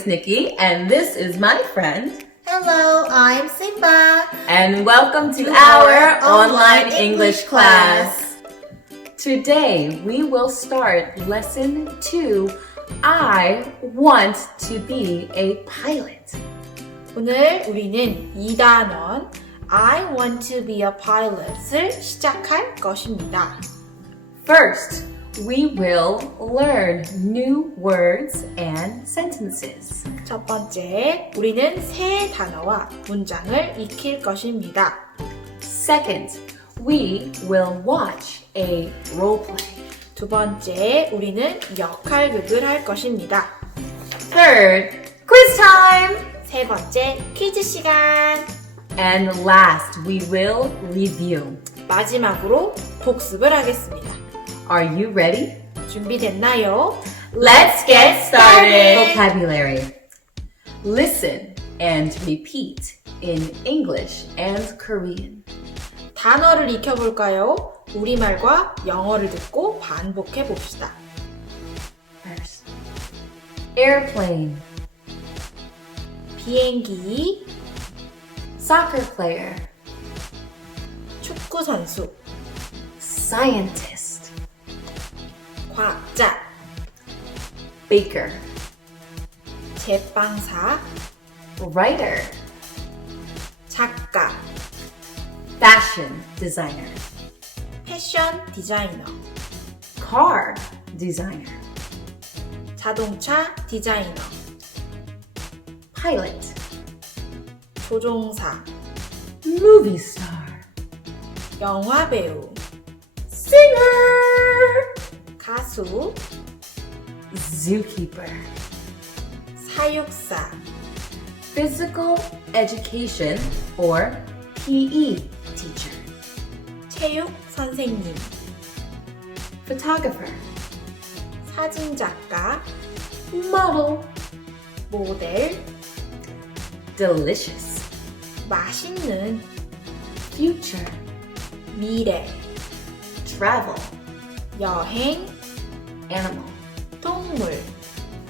is Niki, and this is my friend. Hello, I'm Simba. And welcome to our online English class. Today, we will start lesson 2, I want to be a pilot. 오늘 우리는 2단원 I want to be a pilot을 시작할 것입니다. First, we will learn new words and sentences. 첫 번째, 우리는 새 단어와 문장을 익힐 것입니다. Second, we will watch a role play. 두 번째, 우리는 역할극을 할 것입니다. Third, quiz time. 세 번째, 퀴즈 시간. And last, we will review. 마지막으로 복습을 하겠습니다. Are you ready? 준비됐나요? Let's get started! Vocabulary. Listen and repeat in English and Korean. 단어를 익혀볼까요? 우리말과 영어를 듣고 반복해 봅시다. First, airplane, 비행기, soccer player, 축구 선수, scientist, 과학자, baker, 제빵사, writer, 작가, fashion designer, 패션 디자이너, car designer, 자동차 디자이너, pilot, 조종사, movie star, 영화 배우, singer, 가수, zookeeper, 사육사, physical education or PE teacher, 체육 선생님, photographer, 사진작가, model, 모델, delicious, 맛있는, future, 미래, travel, 여행, animal. 동물.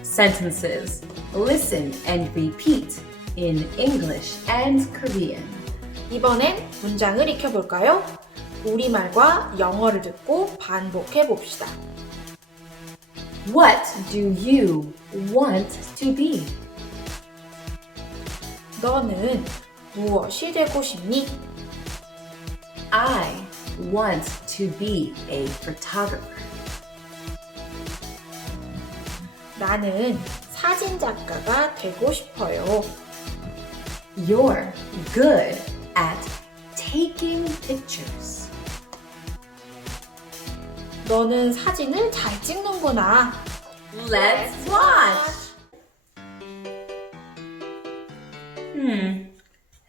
Sentences. Listen and repeat in English and Korean. 이번엔 문장을 익혀볼까요? 우리말과 영어를 듣고 반복해 봅시다. What do you want to be? 너는 무엇이 되고 싶니? I want to be a photographer. 나는 사진작가가 되고 싶어요. You're good at taking pictures. 너는 사진을 잘 찍는구나. Let's watch.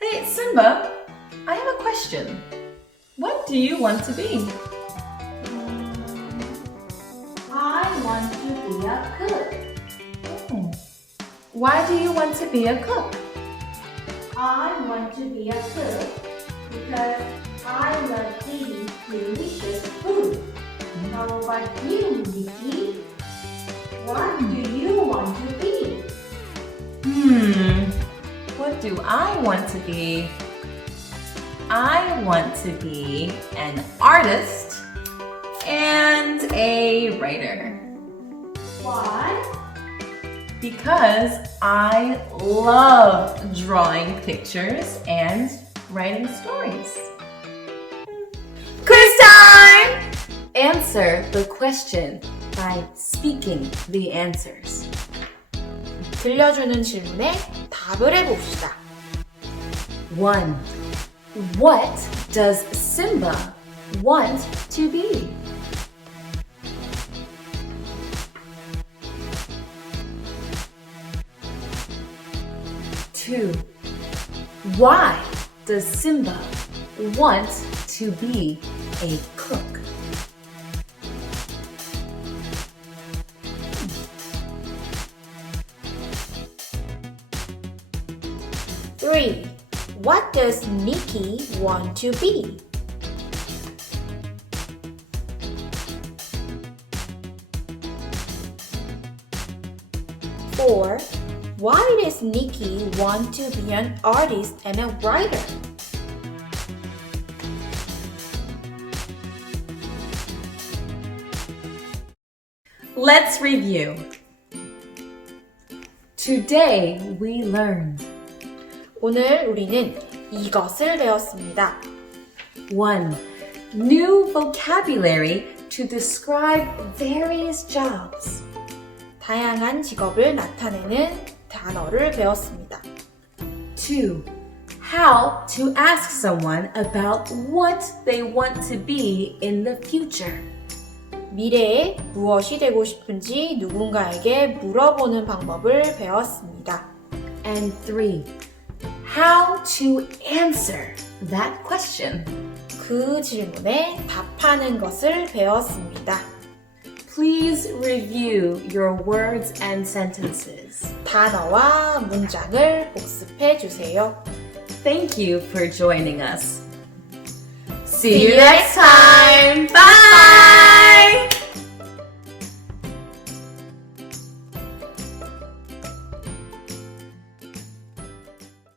Hey, Simba, I have a question. What do you want to be? I want to be a cook. Why do you want to be a cook? I want to be a cook because I love eating delicious food. How about you, Niki? What do you want to be? What do I want to be? I want to be an artist and a writer. Why? Because I love drawing pictures and writing stories. Quiz time! Answer the question by speaking the answers. 들려주는 질문에 답을 해봅시다. 1. What does Simba want to be? 2. Why does Simba want to be a cook? 3. What does Niki want to be? 4. Why does Niki want to be an artist and a writer? Let's review. Today we learned 오늘 우리는 이것을 배웠습니다. 1. New vocabulary to describe various jobs. 다양한 직업을 나타내는 단어를 배웠습니다. 2. How to ask someone about what they want to be in the future. 미래에 무엇이 되고 싶은지 누군가에게 물어보는 방법을 배웠습니다. And 3. How to answer that question. 그 질문에 답하는 것을 배웠습니다. Please review your words and sentences. 단어와 문장을 복습해 주세요. Thank you for joining us. See you next time. Bye!